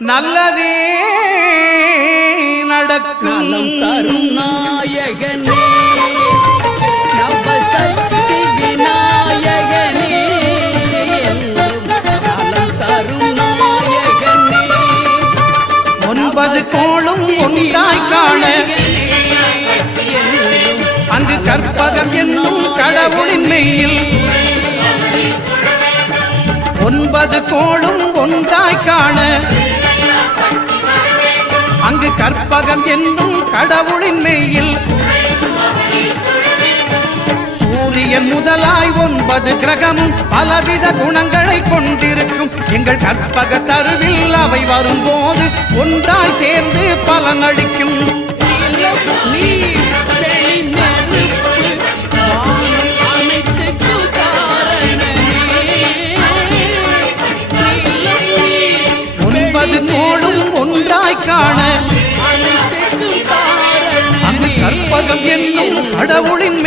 நல்லதே நடக்கும் தரும் நாயகனே நவசக்தி விநாயகனே நலம் தரும் நாயகனே 9 கோளும் ஒன்றாய் காண அங்கு கற்பகம் என்னும் கடவுளின் மெய்யில் 9 கோளும் ஒன்றாய் காண அங்கு கற்பகம் என்னும் கடவுளின் மெய்யில் சூரியன் முதலாய் 9 கிரகமும் பலவித குணங்களை கொண்டிருக்கும் எங்கள் கற்பக தருவில் அவை வரும்போது ஒன்றாய் சேர்ந்து பலனளிக்கும் கோளும் ஒன்றாய் காண அங்கு கற்பகம் என்னும் கடவுளின்